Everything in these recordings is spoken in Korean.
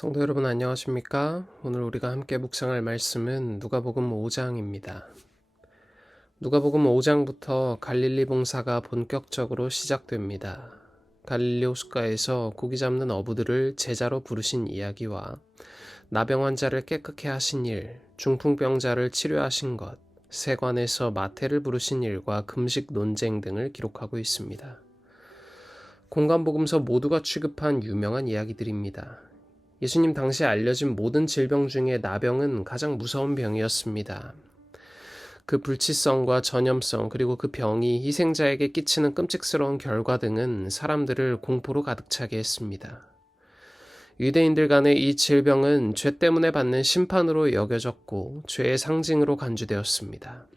성도 여러분 안녕하십니까? 오늘 우리가 함께 묵상할 말씀은 누가복음 5장입니다. 누가복음 5장부터 갈릴리 봉사가 본격적으로 시작됩니다. 갈릴리 호숫가에서 고기 잡는 어부들을 제자로 부르신 이야기와 나병 환자를 깨끗게 하신 일, 중풍병자를 치료하신 것, 세관에서 마태를 부르신 일과 금식 논쟁 등을 기록하고 있습니다. 공간복음서 모두가 취급한 유명한 이야기들입니다. 예수님 당시 알려진 모든 질병 중에 나병은 가장 무서운 병이었습니다. 그 불치성과 전염성 그리고 그 병이 희생자에게 끼치는 끔찍스러운 결과 등은 사람들을 공포로 가득 차게 했습니다. 유대인들 간의 이 질병은 죄 때문에 받는 심판으로 여겨졌고 죄의 상징으로 간주되었습니다.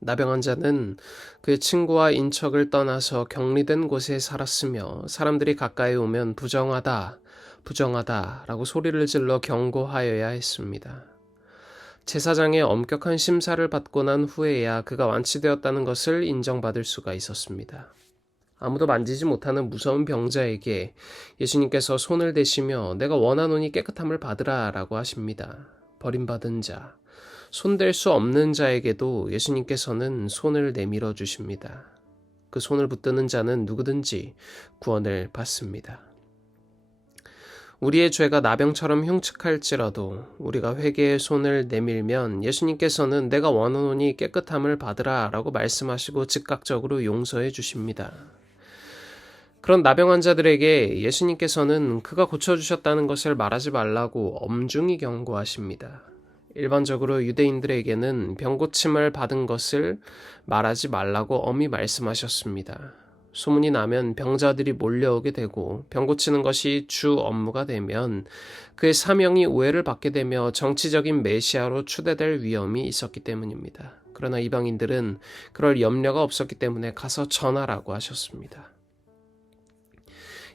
나병 환자는 그의 친구와 인척을 떠나서 격리된 곳에 살았으며 사람들이 가까이 오면 부정하다 라고 소리를 질러 경고하여야 했습니다. 제사장의 엄격한 심사를 받고 난 후에야 그가 완치되었다는 것을 인정받을 수가 있었습니다. 아무도 만지지 못하는 무서운 병자에게 예수님께서 손을 대시며 내가 원하노니 깨끗함을 받으라 라고 하십니다. 버림받은 자, 손댈 수 없는 자에게도 예수님께서는 손을 내밀어 주십니다. 그 손을 붙드는 자는 누구든지 구원을 받습니다. 우리의 죄가 나병처럼 흉측할지라도 우리가 회개의 손을 내밀면 예수님께서는 내가 원하노니 깨끗함을 받으라 라고 말씀하시고 즉각적으로 용서해 주십니다. 그런 나병 환자들에게 예수님께서는 그가 고쳐주셨다는 것을 말하지 말라고 엄중히 경고하십니다. 일반적으로 유대인들에게는 병고침을 받은 것을 말하지 말라고 엄히 말씀하셨습니다. 소문이 나면 병자들이 몰려오게 되고 병 고치는 것이 주 업무가 되면 그의 사명이 오해를 받게 되며 정치적인 메시아로 추대될 위험이 있었기 때문입니다. 그러나 이방인들은 그럴 염려가 없었기 때문에 가서 전하라고 하셨습니다.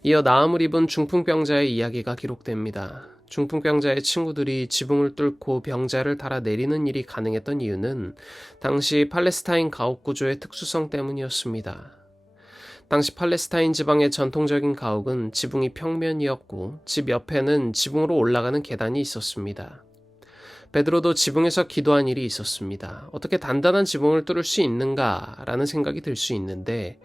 이어 나음을 입은 중풍병자의 이야기가 기록됩니다. 중풍병자의 친구들이 지붕을 뚫고 병자를 달아 내리는 일이 가능했던 이유는 당시 팔레스타인 가옥 구조의 특수성 때문이었습니다. 당시 팔레스타인 지방의 전통적인 가옥은 지붕이 평면이었고 집 옆에는 지붕으로 올라가는 계단이 있었습니다. 베드로도 지붕에서 기도한 일이 있었습니다. 어떻게 단단한 지붕을 뚫을 수 있는가라는 생각이 들 수 있는데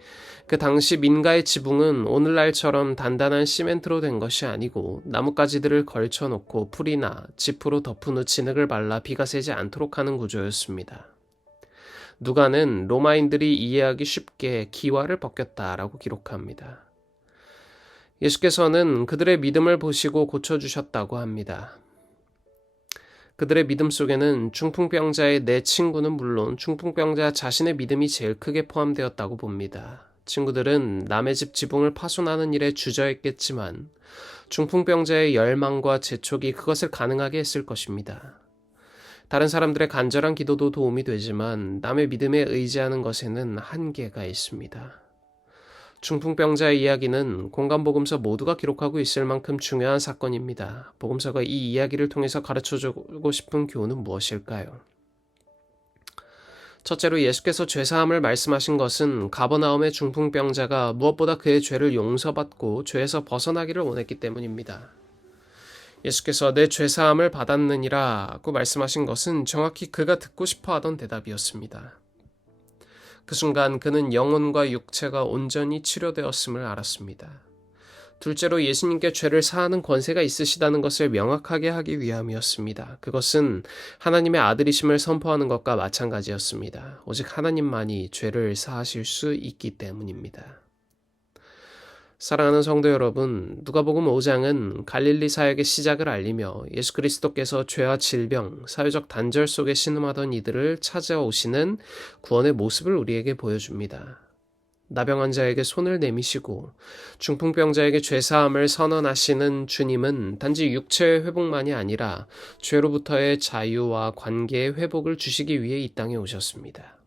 그 당시 민가의 지붕은 오늘날처럼 단단한 시멘트로 된 것이 아니고 나뭇가지들을 걸쳐놓고 풀이나 지프로 덮은 후 진흙을 발라 비가 새지 않도록 하는 구조였습니다. 누가는 로마인들이 이해하기 쉽게 기와를 벗겼다라고 기록합니다. 예수께서는 그들의 믿음을 보시고 고쳐주셨다고 합니다. 그들의 믿음 속에는 중풍병자의 내 친구는 물론 중풍병자 자신의 믿음이 제일 크게 포함되었다고 봅니다. 친구들은 남의 집 지붕을 파손하는 일에 주저했겠지만 중풍병자의 열망과 재촉이 그것을 가능하게 했을 것입니다. 다른 사람들의 간절한 기도도 도움이 되지만 남의 믿음에 의지하는 것에는 한계가 있습니다. 중풍병자의 이야기는 공간복음서 모두가 기록하고 있을 만큼 중요한 사건입니다. 복음서가 이 이야기를 통해서 가르쳐주고 싶은 교훈은 무엇일까요? 첫째로 예수께서 죄사함을 말씀하신 것은 가버나움의 중풍병자가 무엇보다 그의 죄를 용서받고 죄에서 벗어나기를 원했기 때문입니다. 예수께서 내 죄사함을 받았느니라고 말씀하신 것은 정확히 그가 듣고 싶어하던 대답이었습니다. 그 순간 그는 영혼과 육체가 온전히 치료되었음을 알았습니다. 둘째로 예수님께 죄를 사하는 권세가 있으시다는 것을 명확하게 하기 위함이었습니다. 그것은 하나님의 아들이심을 선포하는 것과 마찬가지였습니다. 오직 하나님만이 죄를 사하실 수 있기 때문입니다. 사랑하는 성도 여러분, 누가복음 5장은 갈릴리 사역의 시작을 알리며 예수 그리스도께서 죄와 질병, 사회적 단절 속에 신음하던 이들을 찾아오시는 구원의 모습을 우리에게 보여줍니다. 나병 환자에게 손을 내미시고 중풍병자에게 죄사함을 선언하시는 주님은 단지 육체의 회복만이 아니라 죄로부터의 자유와 관계의 회복을 주시기 위해 이 땅에 오셨습니다.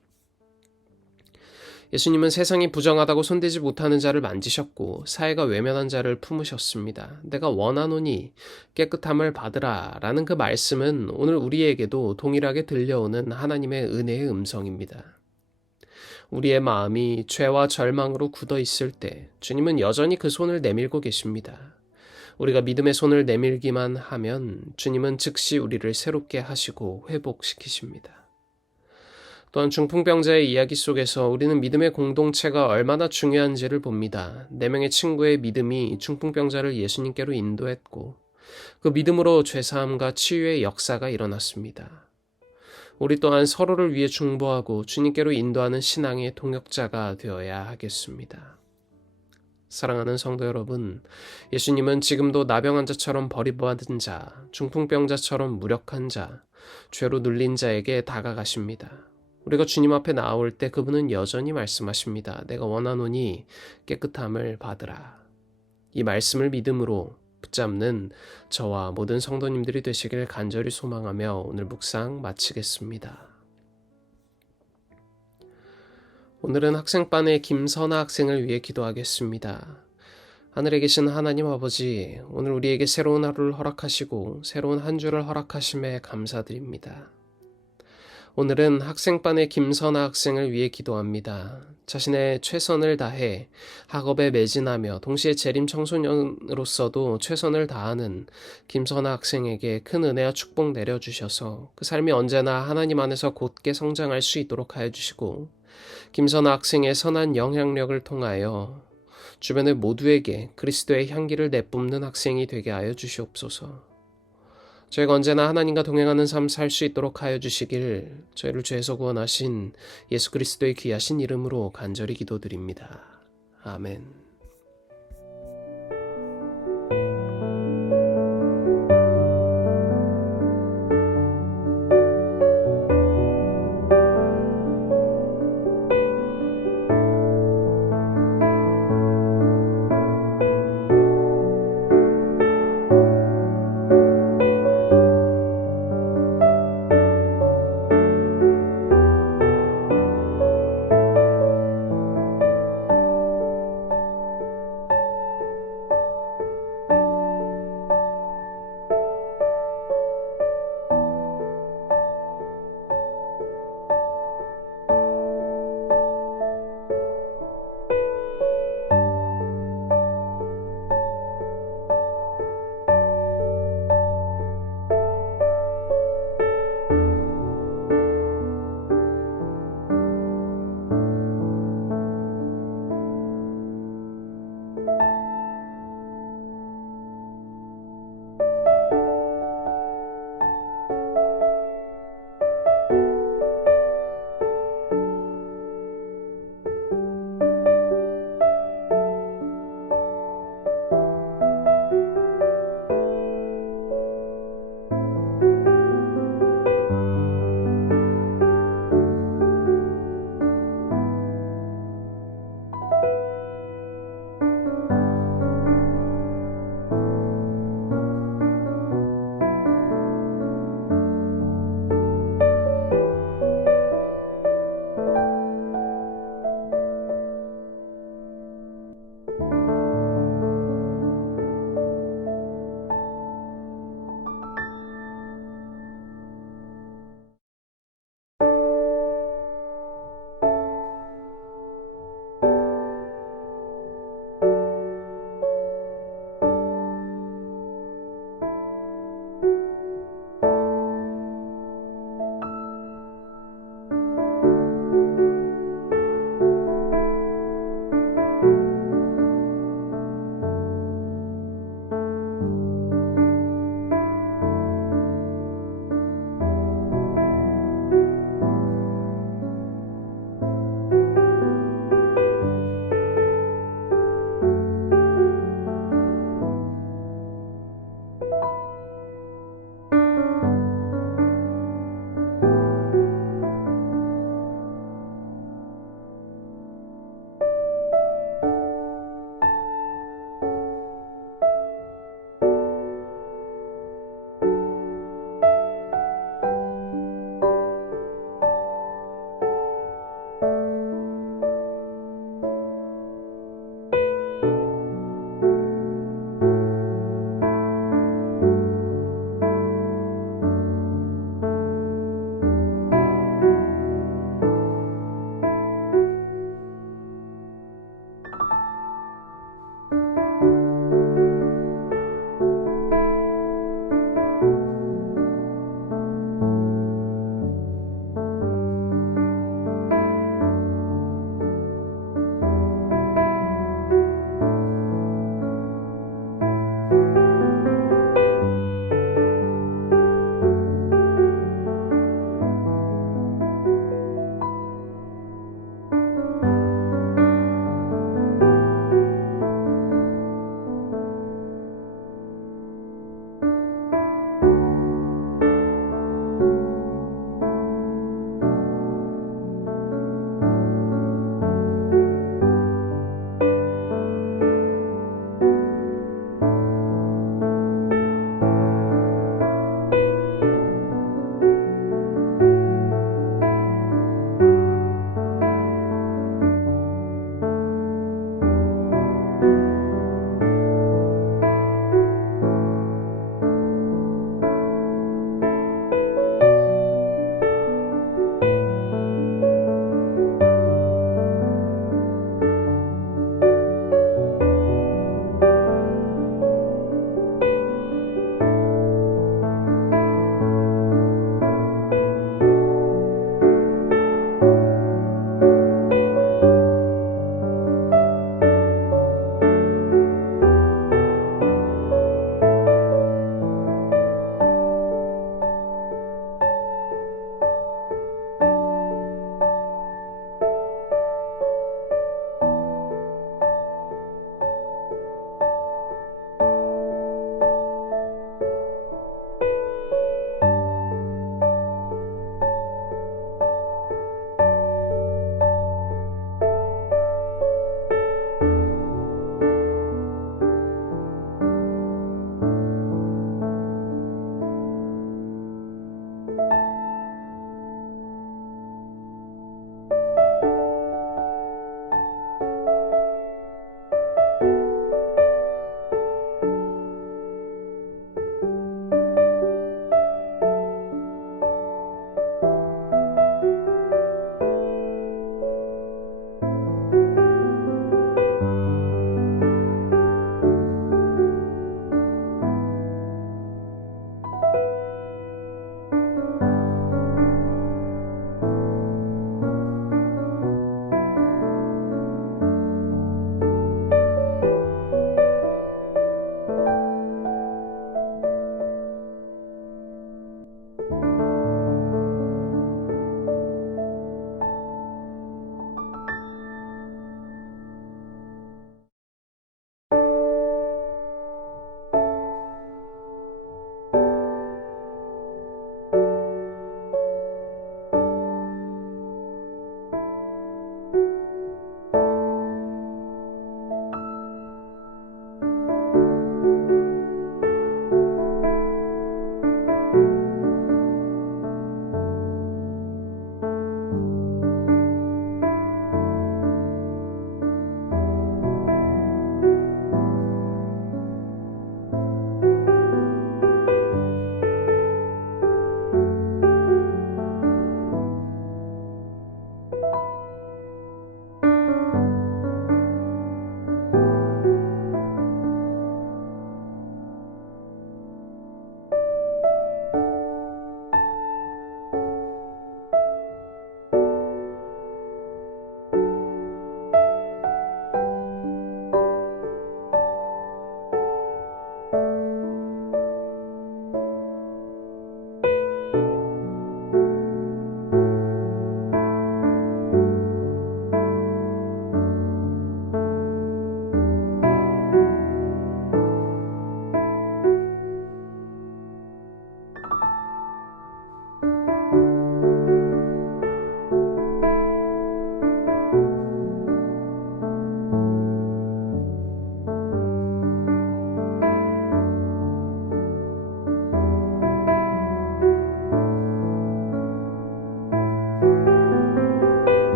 예수님은 세상이 부정하다고 손대지 못하는 자를 만지셨고 사회가 외면한 자를 품으셨습니다. 내가 원하노니 깨끗함을 받으라 라는 그 말씀은 오늘 우리에게도 동일하게 들려오는 하나님의 은혜의 음성입니다. 우리의 마음이 죄와 절망으로 굳어 있을 때 주님은 여전히 그 손을 내밀고 계십니다. 우리가 믿음의 손을 내밀기만 하면 주님은 즉시 우리를 새롭게 하시고 회복시키십니다. 또한 중풍병자의 이야기 속에서 우리는 믿음의 공동체가 얼마나 중요한지를 봅니다. 4명의 친구의 믿음이 중풍병자를 예수님께로 인도했고 그 믿음으로 죄사함과 치유의 역사가 일어났습니다. 우리 또한 서로를 위해 중보하고 주님께로 인도하는 신앙의 동역자가 되어야 하겠습니다. 사랑하는 성도 여러분, 예수님은 지금도 나병 환자처럼 버림받은 자, 중풍병자처럼 무력한 자, 죄로 눌린 자에게 다가가십니다. 우리가 주님 앞에 나올 때 그분은 여전히 말씀하십니다. 내가 원하노니 깨끗함을 받으라. 이 말씀을 믿음으로 붙잡는 저와 모든 성도님들이 되시길 간절히 소망하며 오늘 묵상 마치겠습니다. 오늘은 학생반의 김선아 학생을 위해 기도하겠습니다. 하늘에 계신 하나님 아버지, 오늘 우리에게 새로운 하루를 허락하시고 새로운 한 주를 허락하심에 감사드립니다. 오늘은 학생반의 김선아 학생을 위해 기도합니다. 자신의 최선을 다해 학업에 매진하며 동시에 재림 청소년으로서도 최선을 다하는 김선아 학생에게 큰 은혜와 축복 내려주셔서 그 삶이 언제나 하나님 안에서 곧게 성장할 수 있도록 하여 주시고 김선아 학생의 선한 영향력을 통하여 주변의 모두에게 그리스도의 향기를 내뿜는 학생이 되게 하여 주시옵소서. 저희가 언제나 하나님과 동행하는 삶 살 수 있도록 하여 주시길 저희를 죄에서 구원하신 예수 그리스도의 귀하신 이름으로 간절히 기도드립니다. 아멘.